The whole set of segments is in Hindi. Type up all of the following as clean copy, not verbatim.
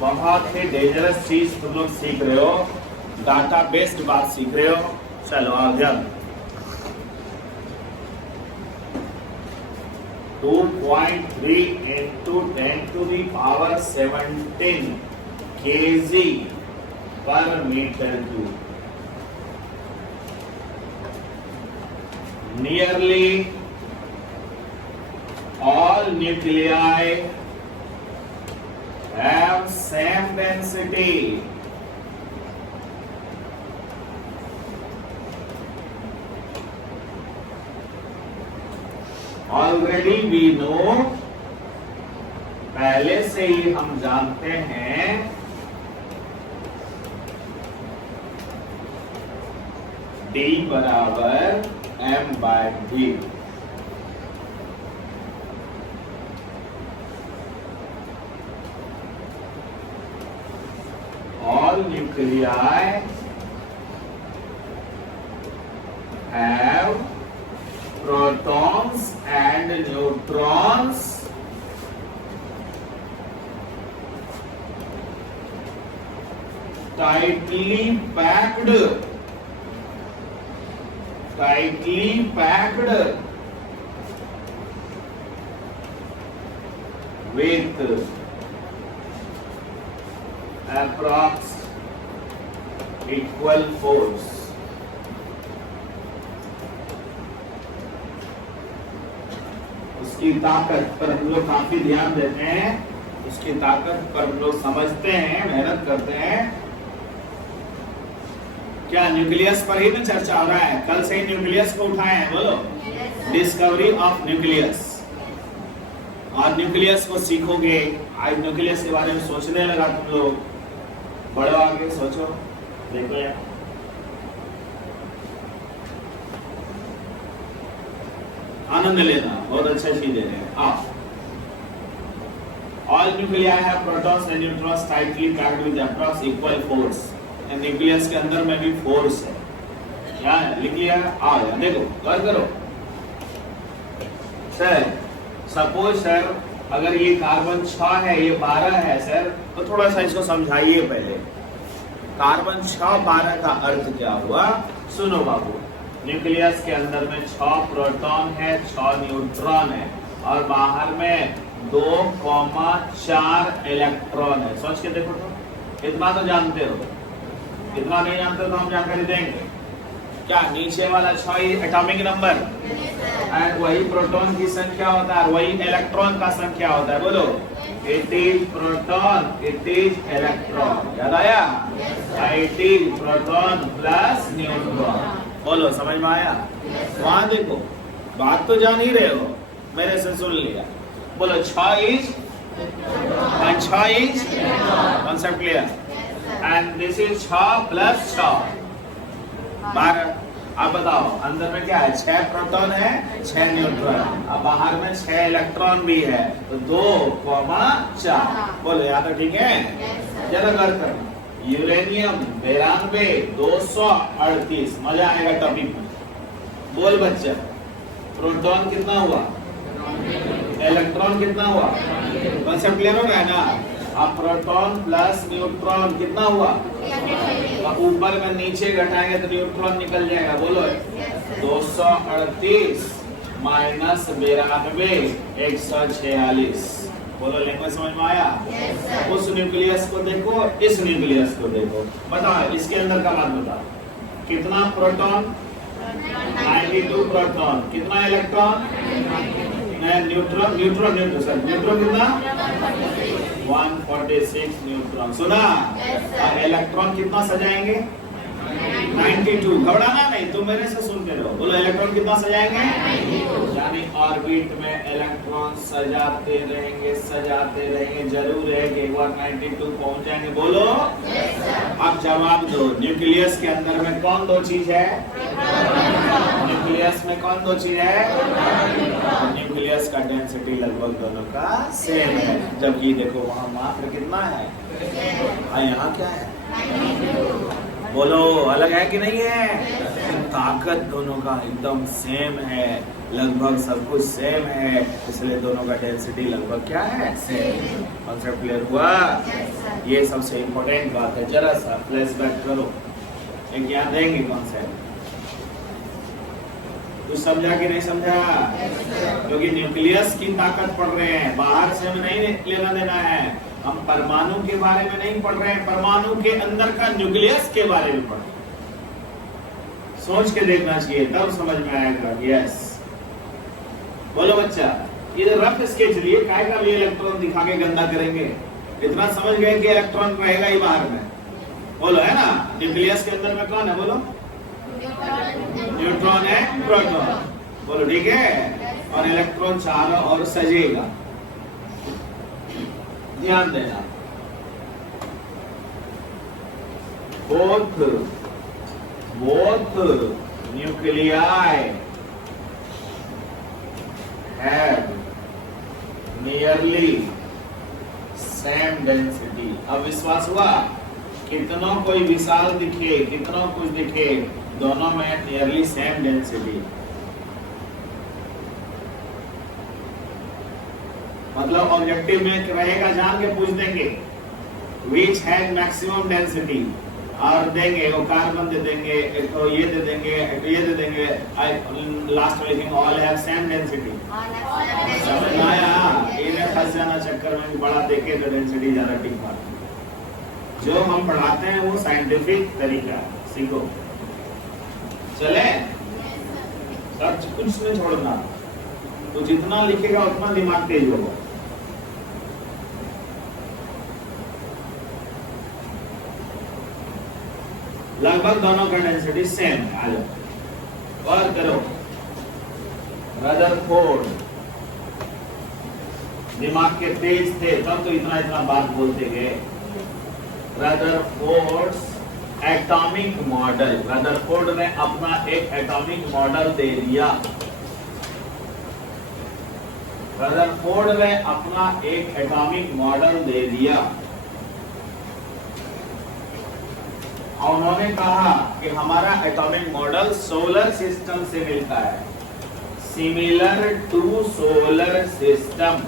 बहुत ही डेंजरस चीज तुम लोग सीख रहे हो, डाटा बेस्ड बात सीख रहे हो। चलो आगे। 2.3 into 10 to the power 17 kg per meter cube. Nearly all nuclei have same density. Already we know, पहले से ही हम जानते हैं D बराबर m/v। All nuclei have protons and neutrons tightly packed with approx equal force। उसकी ताकत पर हम लोग काफी ध्यान देते हैं, उसकी ताकत पर हम लोग समझते हैं, मेहनत करते हैं। क्या न्यूक्लियस पर ही तो चर्चा हो रहा है? कल से ही न्यूक्लियस को उठाए हैं, बोलो। Discovery of nucleus. और न्यूक्लियस को सीखोगे। आज न्यूक्लियस के बारे में सोचने लगा तुम लोग, बढ़ो आगे सोचो, देखो यार। आनंद लेना, बहुत अच्छा चीज दे रहे हैं आप। All nuclei have protons and neutrons tightly packed with approx equal force। Nucleus के अंदर में भी फोर्स है। क्या है? लिख लिया? आ गया, देखो गौर करो। सर सपोज सर अगर ये कार्बन 6 है, ये 12 है सर, तो थोड़ा सा इसको समझाइए पहले। कार्बन 6 12 का अर्थ क्या हुआ? सुनो बाबू, न्यूक्लियस के अंदर में 6 प्रोटॉन है, 6 न्यूट्रॉन है और बाहर में 2,4 इलेक्ट्रॉन है। सोच के देखो तो, इतना तो जानते हो। इतना नहीं जानते तो हम जानकारी देंगे। क्या नीचे वाला 6 एटॉमिक नंबर एंड वही प्रोटॉन की संख्या होता है, वही इलेक्ट्रॉन का संख्या होता है। बोलो, it is proton, it is electron. याद आया? It is proton plus neutron. बोलो, समझ में आया? वहां देखो, बात तो जान ही रहे हो, मेरे से सुन लिया। बोलो 6 is and 6 is concept clear and this is 6 plus 6 12। अब बताओ अंदर में क्या है? 6 प्रोटॉन है, 6 न्यूट्रॉन, अब बाहर में 6 इलेक्ट्रॉन भी है, तो 2,4। बोलो याद है? ठीक है, जरा गौर करना। यूरेनियम 92 238। मजा आएगा टॉपिक में। बोल बच्चा, प्रोटॉन कितना हुआ? इलेक्ट्रॉन कितना हुआ? कॉन्सेप्ट क्लियर हो रहा है ना? अब प्रोटॉन प्लस न्यूट्रॉन कितना हुआ? अब ऊपर में नीचे घटाएंगे तो न्यूट्रॉन निकल जाएगा। बोलो 238 माइनस 92 146। बोलो, लैंग्वेज समझ में आया? उस न्यूक्लियस को देखो, इस न्यूक्लियस को देखो, बताओ इसके अंदर का बात बताओ। कितना प्रोटॉन? 92 प्रोटॉन। कितना इलेक्ट्रॉन? न्यूट्रॉन कितना? 146 न्यूट्रॉन। सुना? और इलेक्ट्रॉन कितना सजाएंगे? 92। घबराना नहीं, तुम मेरे से सुनते रहो। बोलो, इलेक्ट्रॉन कितना सजाएंगे? यानी ऑर्बिट में इलेक्ट्रॉन सजाते रहेंगे, जरूर है कि एक बार 92 पहुंच जाएंगे। बोलो, अब जवाब दो। न्यूक्लियस के अंदर में कौन 2 चीज है? न्यूक्लियस में कौन 2 चीज है? न्यूक्लियस का डेंसिटी लगभग दोनों का सेम है, जबकि देखो वहां मात्र कितना है और यहाँ क्या है? बोलो, अलग है कि नहीं है? ताकत दोनों का एकदम सेम है। लगभग सब कुछ सेम है, इसलिए दोनों का डेंसिटी लगभग क्या है, सेम। कॉन्सेप्ट क्लियर हुआ? ये सबसे इम्पोर्टेंट बात है। जरा सा फ्लैशबैक करो, एक याद देंगे कॉन्सेप्ट। कुछ समझा कि नहीं समझा? क्योंकि न्यूक्लियस की ताकत पढ़ रहे हैं, बाहर से हमें नहीं लेना देना है। हम परमाणु के बारे में नहीं पढ़ रहे हैं, परमाणु के अंदर का न्यूक्लियस के बारे में पढ़ रहे हैं। सोच के देखना चाहिए, तब समझ में आएगा। यस, बोलो बच्चा, ये रफ स्केच लिए काय का भी इलेक्ट्रॉन दिखा के गंदा करेंगे? इतना समझ गए कि इलेक्ट्रॉन रहेगा ही बाहर में। बोलो, है ना? न्यूक्लियस के अंदर में कौन है? बोलो, न्यूट्रॉन है, प्रोटॉन। बोलो, ठीक है। और इलेक्ट्रॉन चारों ओर सजेगा। ध्यान देना, both nuclei have nearly same density. अब विश्वास हुआ? कितनों कोई विशाल दिखे, कितनों कुछ दिखे, दोनों में नियरली सेम डेंसिटी। मतलब ऑब्जेक्टिव में रहेगा, जान के पूछ देंगे विच हैज मैक्सिमम डेंसिटी, और देंगे वो कार्बन दे देंगे, एक तो ये दे देंगे, एक तो ये दे देंगे, लास्ट में लिखेंगे ऑल हैव सेम डेंसिटी। समझ में आया? इन्हें फंस जाना चक्कर में, बड़ा देखे तो डेंसिटी ज्यादा टिक पाती। जो हम पढ़ाते हैं वो साइंटिफिक तरीका सीखो। चले, सच कुछ नहीं छोड़ना, तो जितना लिखेगा उतना दिमाग तेज होगा। लगभग दोनों का डेंसिटी सेम है। आ जाओ और करो। रदरफोर्ड दिमाग के तेज थे तब तो इतना इतना बात बोलते गए। रदरफोर्ड्स एटॉमिक मॉडल, रदरफोर्ड ने अपना एक एटॉमिक मॉडल दे दिया। रदरफोर्ड ने अपना एक एटॉमिक मॉडल दे दिया और उन्होंने कहा कि हमारा एटॉमिक मॉडल सोलर सिस्टम से मिलता है, similar to solar system.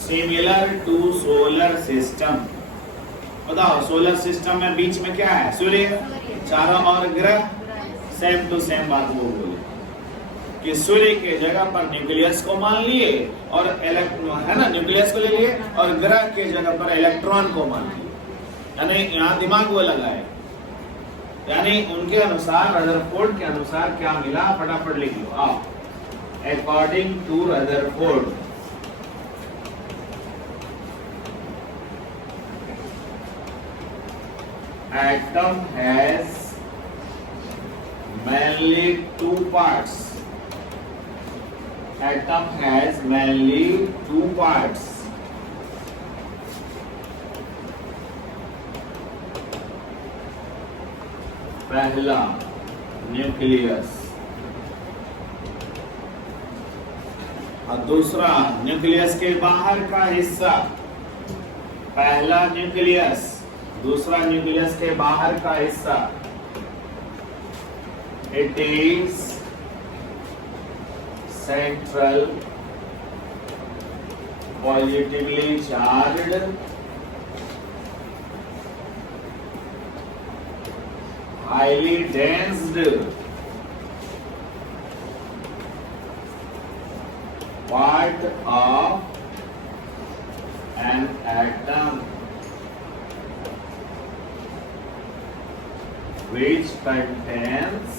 Similar to solar system. बताओ, सोलर सिस्टम में बीच में क्या है? सूर्य, चारों ओर ग्रह। सेम टू सेम बात वो बोले कि सूर्य के जगह पर न्यूक्लियस को मान लिए और इलेक्ट्रॉन, है ना, न्यूक्लियस को ले लिए, और ग्रह के जगह पर इलेक्ट्रॉन को मान लिए। यानी यहाँ दिमाग वो लगाए, यानी उनके अनुसार, रदरफोर्ड के अनुसार क्या मिला, फटाफट लिख लो आओ। According to Rutherford, atom has mainly two parts. Atom has mainly two parts. पहला न्यूक्लियस और दूसरा न्यूक्लियस के बाहर का हिस्सा। पहला न्यूक्लियस, दूसरा न्यूक्लियस के बाहर का हिस्सा। It is central, positively charged, highly dense part of an atom which contains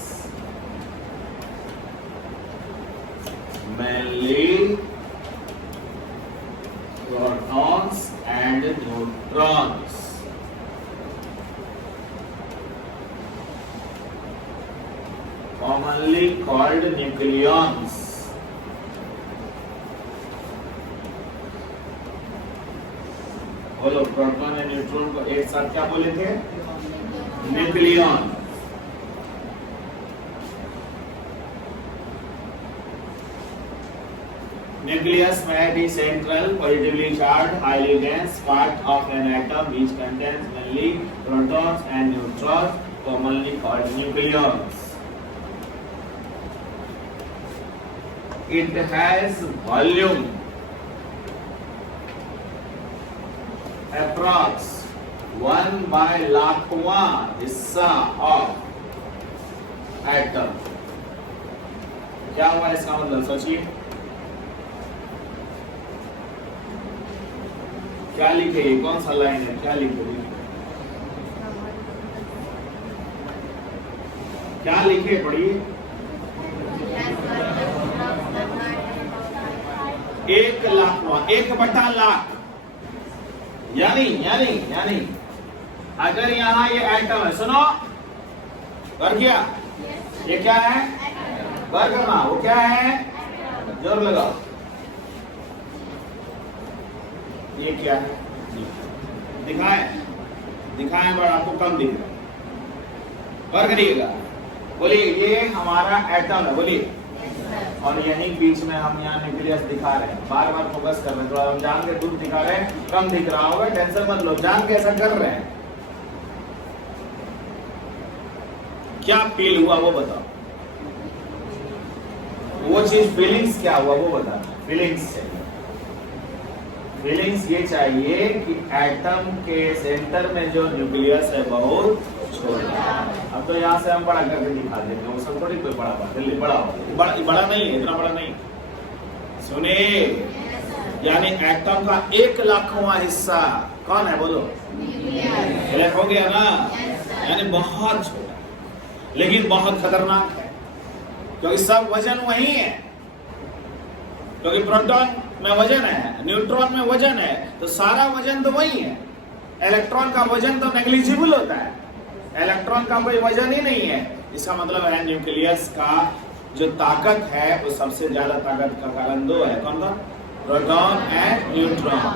mainly protons and neutrons. Commonly called nucleons. बोलो, प्रोटॉन और न्यूट्रॉन को एक साथ क्या बोले थे? Nucleon. Nucleus may be central, positively charged, highly dense part of an atom which contains mainly protons and neutrons. commonly called nucleus. It has volume approx 1/1,00,000वां हिस्सा ऑफ एटम। क्या हुआ इसका मतलब सोचिए, क्या लिखे, कौन सा लाइन है, क्या लिखे, क्या लिखे पढ़िए। 1,00,000वां, 1/1,00,000। यानी अगर यहां ये एटम है, सुनो कर क्या, ये क्या है, वर्ग करना, वो क्या है, जोर लगाओ, ये क्या है, दिखाएं बड़ा, आपको कम दिख रहा है, वर्ग करिएगा, बोलिए ये हमारा एटम है, बोलिए। और यहीं बीच में हम यहाँ न्यूक्लियस दिखा रहे हैं, बार बार फोकस कर रहे हैं, थोड़ा हम जान के दूर दिखा रहे हैं, कम दिख रहा होगा, टेंशन मत लो, जान के ऐसा कर रहे हैं। क्या फील हुआ वो बताओ, वो चीज फीलिंग्स क्या हुआ वो बताओ, फीलिंग्स चाहिए। फीलिंग्स ये चाहिए कि एटम के सेंटर में जो न्यूक्लियस है बहुत छोटा। अब तो यहाँ से हम बड़ा करके दिखा देंगे, वो सब थोड़ी कोई बड़ा बड़ा नहीं है, इतना बड़ा नहीं। सुने, यानी एटम का 1,00,000वां हिस्सा कौन है, बोलो, हो गया ना, यानी बहुत छोटा, लेकिन बहुत खतरनाक है, क्योंकि सब वजन वही है, क्योंकि प्रोटॉन में वजन है, न्यूट्रॉन में वजन है, तो सारा वजन तो वही है। इलेक्ट्रॉन का वजन तो नेग्लिजिबल होता है, इलेक्ट्रॉन का कोई वजन ही नहीं है। इसका मतलब है न्यूक्लियस का जो ताकत है वो सबसे ज्यादा ताकत का कारण दो है, कौन कौन, प्रोटॉन एंड न्यूट्रॉन।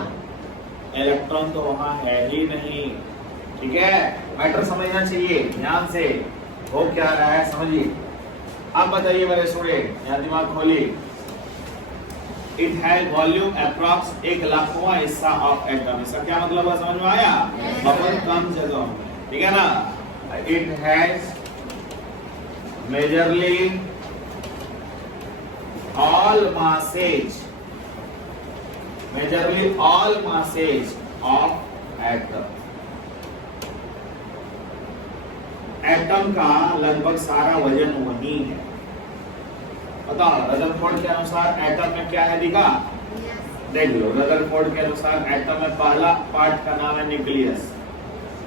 इलेक्ट्रॉन तो वहां है ही नहीं, ठीक है, मैटर समझना चाहिए ध्यान से, हो क्या रहा है समझिए। अब बताइए मेरे स्टूडेंट, यहाँ दिमाग खोलिए। इट हैज वॉल्यूम अप्रॉक्स 1,00,000वां हिस्सा ऑफ एटम। इसका क्या मतलब है, समझ में आया, बहुत कम जगह, ठीक है ना। It has majorly all masses of atom। Atom का लगभग सारा वजन वही है। बताओ रदरफोर्ड के अनुसार एटम में क्या है, दिखा, देख लो, रदरफोर्ड के अनुसार एटम में पहला पार्ट का नाम है न्यूक्लियस।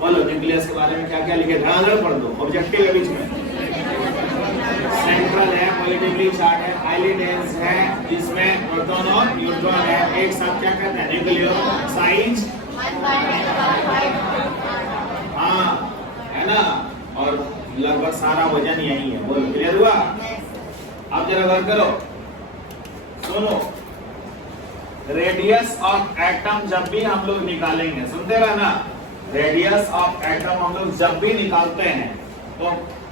बोलो न्यूक्लियस के बारे में क्या क्या लिखे, ध्यान से पढ़ दो, ऑब्जेक्टिव है बीच में, सेंट्रल है, पॉलिटिकली चार्ज है, हाईली डेंस है, जिसमें प्रोटॉन और न्यूट्रॉन है, एक साथ क्या कहते हैं, न्यूक्लियोसाइड, हाँ है ना, और लगभग सारा वजन यही है। बोलो क्लियर हुआ। अब जरा गौर करो, सुनो, रेडियस ऑफ एटम जब भी हम लोग निकालेंगे, सुनते रहना, रेडियस ऑफ एटम हम लोग जब भी निकालते हैं तो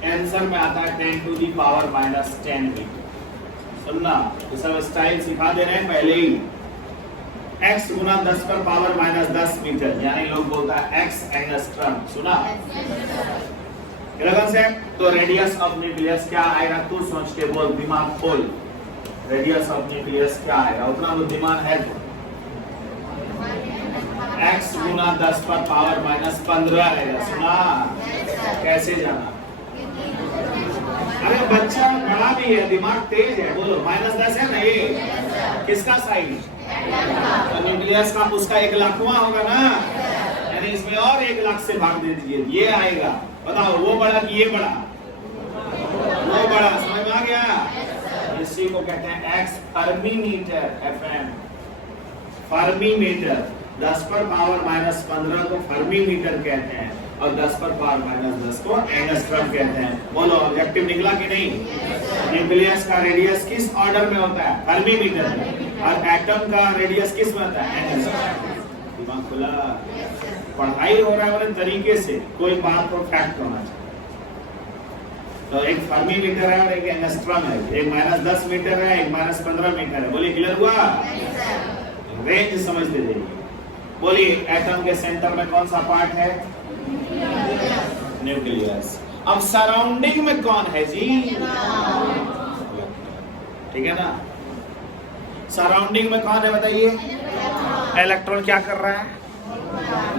आंसर में आता है 10⁻⁻10 मीटर। सुनना, ये सब स्टाइल सिखा दे रहे हैं पहले ही। x गुना 10⁻⁻10 मीटर, यानी लोग बोलता है x एंगस्ट्रम, सुना कंसेप्ट। तो रेडियस ऑफ न्यूक्लियस क्या आएगा, तू सोच के बोल, दिमाग खोल, रेडियस ऑफ न्यूक्लियस क्या आएगा, उतना बुद्धिमान है तो x गुना 10⁻⁻15 आएगा, सुना, कैसे जाना, अरे बच्चा बड़ा भी है, दिमाग तेज है, बोलो -10 है ना, ये किसका साइज, न्यूक्लियस का, उसका 1,00,000वां होगा ना, यानी इसमें और 1,00,000 से भाग दे दीजिए, ये आएगा। बताओ वो बड़ा कि ये बड़ा, वो बड़ा, समझ में आ गया। इसी को कहते हैं x fermi metre, FM fermi metre, 10⁻⁻15 को फर्मी मीटर कहते हैं और 10⁻⁻10 को एंगस्ट्रम कहते हैं। बोलो ऑब्जेक्टिव निकला कि नहीं। न्यूक्लियस का रेडियस किस ऑर्डर में होता है, फर्मी मीटर में, और एटम का रेडियस किस में होता है, एंगस्ट्रम। दिमाग खुला, पढ़ाई हो रहा है वाले तरीके से, कोई बात को फैक्ट होना चाहिए। तो एक फर्मी मीटर है और एक एंगस्ट्रम है, एक -10 मीटर है, एक -15 मीटर है। बोलिए क्लियर हुआ, रेंज समझते जाइए। बोलिए एटम के सेंटर में कौन सा पार्ट है, न्यूक्लियस, अब सराउंडिंग में कौन है जी? ठीक है ना? सराउंडिंग में कौन है बताइए? इलेक्ट्रॉन क्या कर रहा है?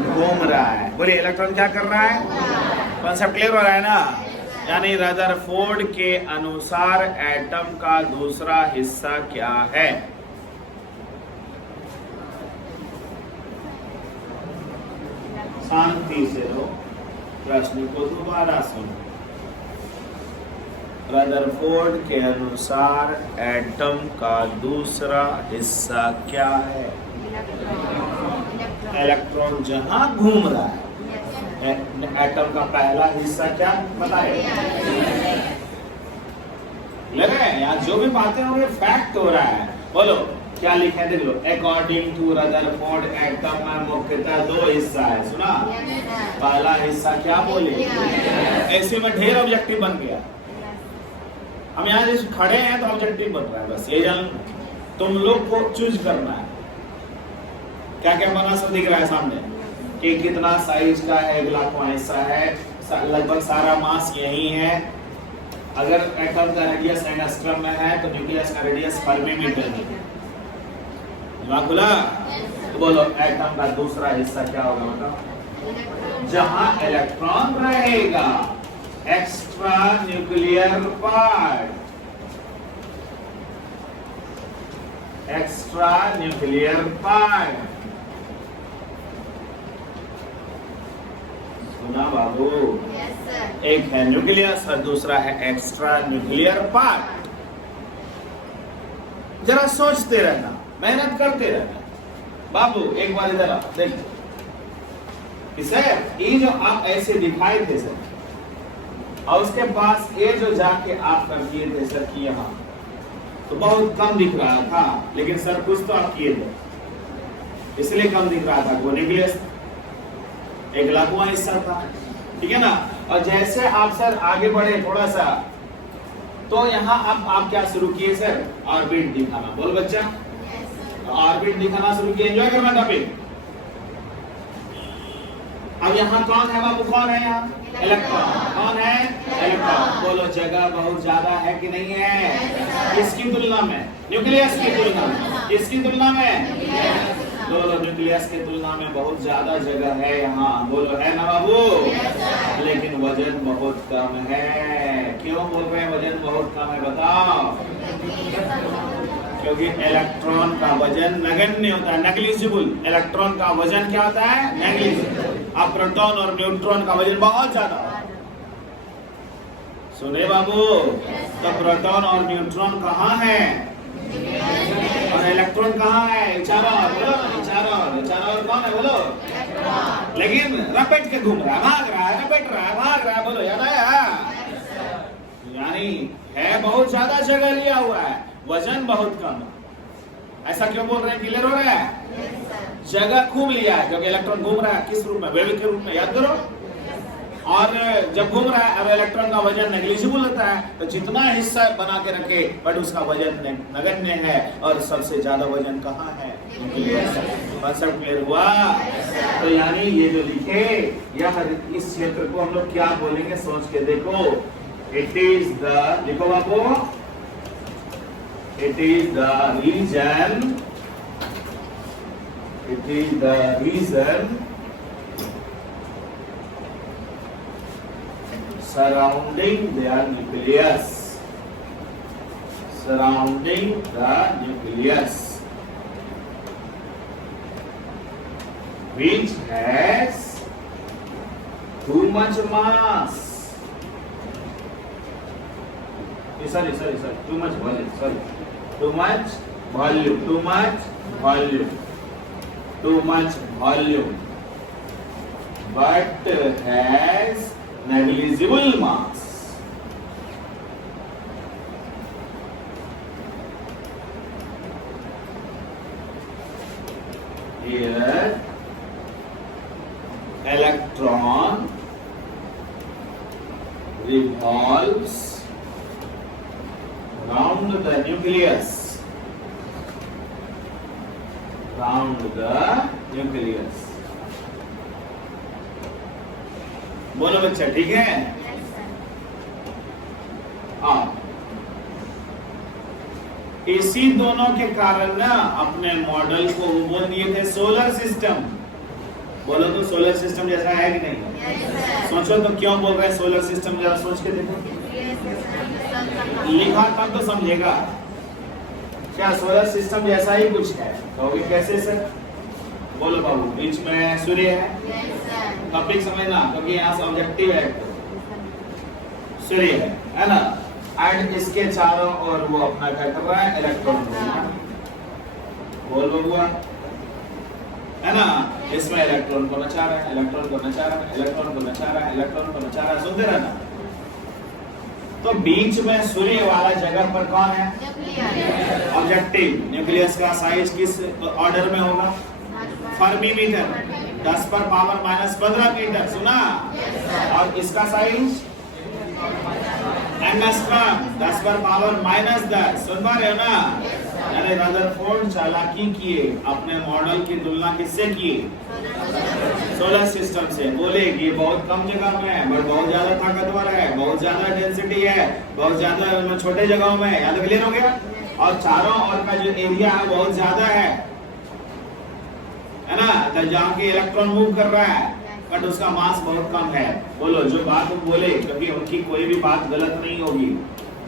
घूम रहा है। बोलिए इलेक्ट्रॉन क्या कर रहा है? कॉन्सेप्ट क्लियर हो रहा है ना? यानी रदरफोर्ड के अनुसार एटम का दूसरा हिस्सा क्या है? शांति से लो, प्रश्न को दोबारा सुनो। रदरफोर्ड के अनुसार एटम का दूसरा हिस्सा क्या है? इलेक्ट्रॉन जहां घूम रहा है। एटम का पहला हिस्सा क्या बताए? लग रहा है यहाँ जो भी बातें हो रही है फैक्ट हो रहा है। बोलो क्या लिखे देख लो। अकॉर्डिंग टू रदरफोर्ड एटम में मुख्यतः दो हिस्सा है। सुना? पहला हिस्सा क्या बोले? ऐसे में ढेर ऑब्जेक्टिव बन गया। हम यहाँ जैसे खड़े हैं तो ऑब्जेक्टिव बन रहा है। बस ये जान तुम लोग को चूज करना है। क्या क्या बना सब दिख रहा है सामने कि कितना साइज का है, लाखवां हिस्सा है, लगभग सारा मास यही है। अगर एटम का रेडियस एंगस्ट्रम में है तो न्यूक्लियस का रेडियस फर्मी मीटर है। दिमाग खुला? तो बोलो एटम का दूसरा हिस्सा क्या होगा बताओ? जहां इलेक्ट्रॉन रहेगा, extra nuclear part. Extra nuclear part. सुना बाबू? एक है न्यूक्लियस और दूसरा है एक्स्ट्रा न्यूक्लियर पार्ट। जरा सोचते रहना, मेहनत करते रहना। बाबू एक बार इधर आओ, देखो सर ये जो आप ऐसे दिखाए थे सर, और उसके पास ये जो जाके आप कर किए थे सर कि यहाँ तो बहुत कम दिख रहा था, लेकिन सर कुछ तो आप किए थे इसलिए कम दिख रहा था। वो न्यूक्लियस एक लाखवां हिस्सा था, ठीक है ना? और जैसे आप सर आगे बढ़े थोड़ा सा तो यहाँ अब आप क्या शुरू किए सर? ऑर्बिट दिखाना। बोल बच्चा, ऑर्बिट दिखाना शुरू किए। एंजॉय करना टॉपिक। अब यहाँ कौन है बाबू? कौन है यहाँ? इलेक्ट्रॉन। कौन है? इलेक्ट्रॉन। बोलो जगह बहुत ज्यादा है कि नहीं है? किसकी तुलना में? न्यूक्लियस की तुलना में। किसकी तुलना में? बोलो न्यूक्लियस की तुलना में बहुत ज्यादा जगह है यहाँ। बोलो है ना बाबू? लेकिन वजन बहुत कम है। क्यों बोल रहे हैं वजन बहुत कम है बताओ? क्योंकि इलेक्ट्रॉन का वजन नगण्य होता है, नेग्लिजिबल। इलेक्ट्रॉन का वजन क्या होता है? नेग्लिजिबल। अब प्रोटॉन और न्यूट्रॉन का वजन बहुत ज्यादा होता है। सुने बाबू? तो प्रोटॉन और न्यूट्रॉन कहाँ है और इलेक्ट्रॉन कहाँ है? चारों ओर। बोलो चारों ओर कौन है? बोलो। लेकिन रपेट के घूम रहा है, भाग रहा है, रपेट रहा है, भाग रहा है। बोलो याद आया? यानी है बहुत ज्यादा जगह लिया हुआ है, वजन बहुत कम है। ऐसा क्यों बोल रहे हैं? क्लियर हो रहा है? जगह खूब लिया है क्योंकि इलेक्ट्रॉन घूम रहा है। किस रूप में? वेव के रूप में। याद करो। और जब घूम रहा है और इलेक्ट्रॉन का वजन नेग्लिजिबल होता है तो जितना हिस्सा बना के रखे बट उसका वजन नगण्य है। और सबसे ज्यादा वजन कहाँ है? कॉन्सेप्ट क्लियर हुआ? तो यानी ये जो लिखे यह इस क्षेत्र को हम लोग क्या बोलेंगे? सोच के देखो। इट इज द, देखो बाबू, it is the reason, it is the reason surrounding their nucleus, surrounding the nucleus, which has too much mass. Sorry, too much volume. Sorry, too much volume, too much volume, too much volume, but has negligible mass. Here electron revolves round the nucleus, round the nucleus. बोलो बच्चा ठीक है? इसी दोनों के कारण ना अपने मॉडल को वो बोल दिए थे सोलर सिस्टम। बोलो तो सोलर सिस्टम जैसा है कि नहीं? सोचो तो क्यों बोल रहे हैं सोलर सिस्टम, जरा सोच के देखो। लिखा तब तो समझेगा। क्या सोलर सिस्टम जैसा ही कुछ है? कहोगे कैसे सर? बोलो बाबू, बीच में सूर्य है। टॉपिक समझना, क्योंकि यहाँ से ऑब्जेक्टिव है। सूर्य है ना, एंड इसके चारों ओर वो अपना क्या कर रहा है? इलेक्ट्रॉन। बोल बबुआ, है ना, इसमें इलेक्ट्रॉन को नचा रहा है, इलेक्ट्रॉन को नचा रहा है, इलेक्ट्रॉन को नचा रहा है, इलेक्ट्रॉन को नचा रहा है। सुनते रहना। तो बीच में सूर्य वाला जगह पर कौन है? ऑब्जेक्टिव। न्यूक्लियस का साइज किस ऑर्डर में होगा? फर्मी मीटर, 10 पर पावर -15 मीटर। सुना? और इसका साइज एंगस्ट्रॉम, 10 पर पावर -10। सुन पा रहे हो ना? अरे रदरफोर्ड चालाकी किए, अपने मॉडल की तुलना किससे किए? सोलर सिस्टम से। बोले ये बहुत कम जगह में है, बट बहुत ज्यादा ताकतवर है, बहुत ज्यादा डेंसिटी है, बहुत ज्यादा छोटे जगहों में। याद क्लियर हो गया? और चारों ओर का जो एरिया है बहुत ज्यादा है ना, तो जहाँ के इलेक्ट्रॉन मूव कर रहा है, बट उसका मास बहुत कम है। बोलो जो बात वो बोले, क्योंकि उनकी कोई भी बात गलत नहीं होगी।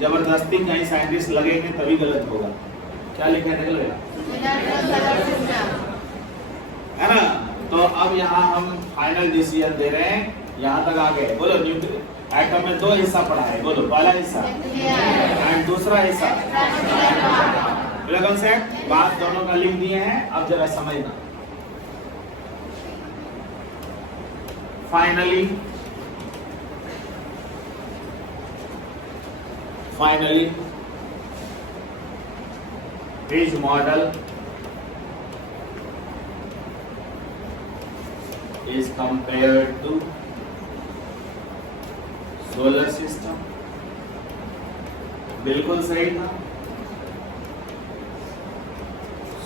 जबरदस्ती कहीं साइंटिस्ट लगेंगे तभी गलत होगा। क्या लिखे निकलेगा, है ना? तो अब यहाँ हम फाइनल डिसीजन दे रहे हैं। यहाँ तक आ गए। बोलो एटम में 2 हिस्सा पढ़ा है। बोलो पहला हिस्सा एंड दूसरा हिस्सा। कॉन्सेप्ट बात दोनों का लिख दिए हैं, अब जरा समझना। Finally, his model is compared to solar system. बिल्कुल सही था।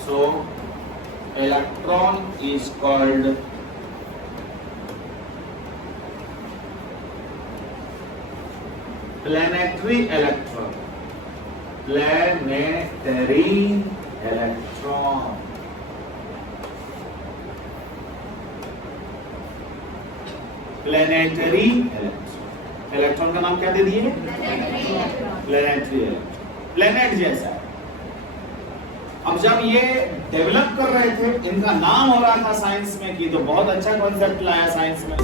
So, electron is called planetary electron. Planetary electron. Planetary electron. Electron का नाम क्या दे दिए? Planetary electron. प्लेनेट जैसा। अब जब ये डेवलप कर रहे थे, इनका नाम हो रहा था साइंस में कि, तो बहुत अच्छा कॉन्सेप्ट लाया साइंस में।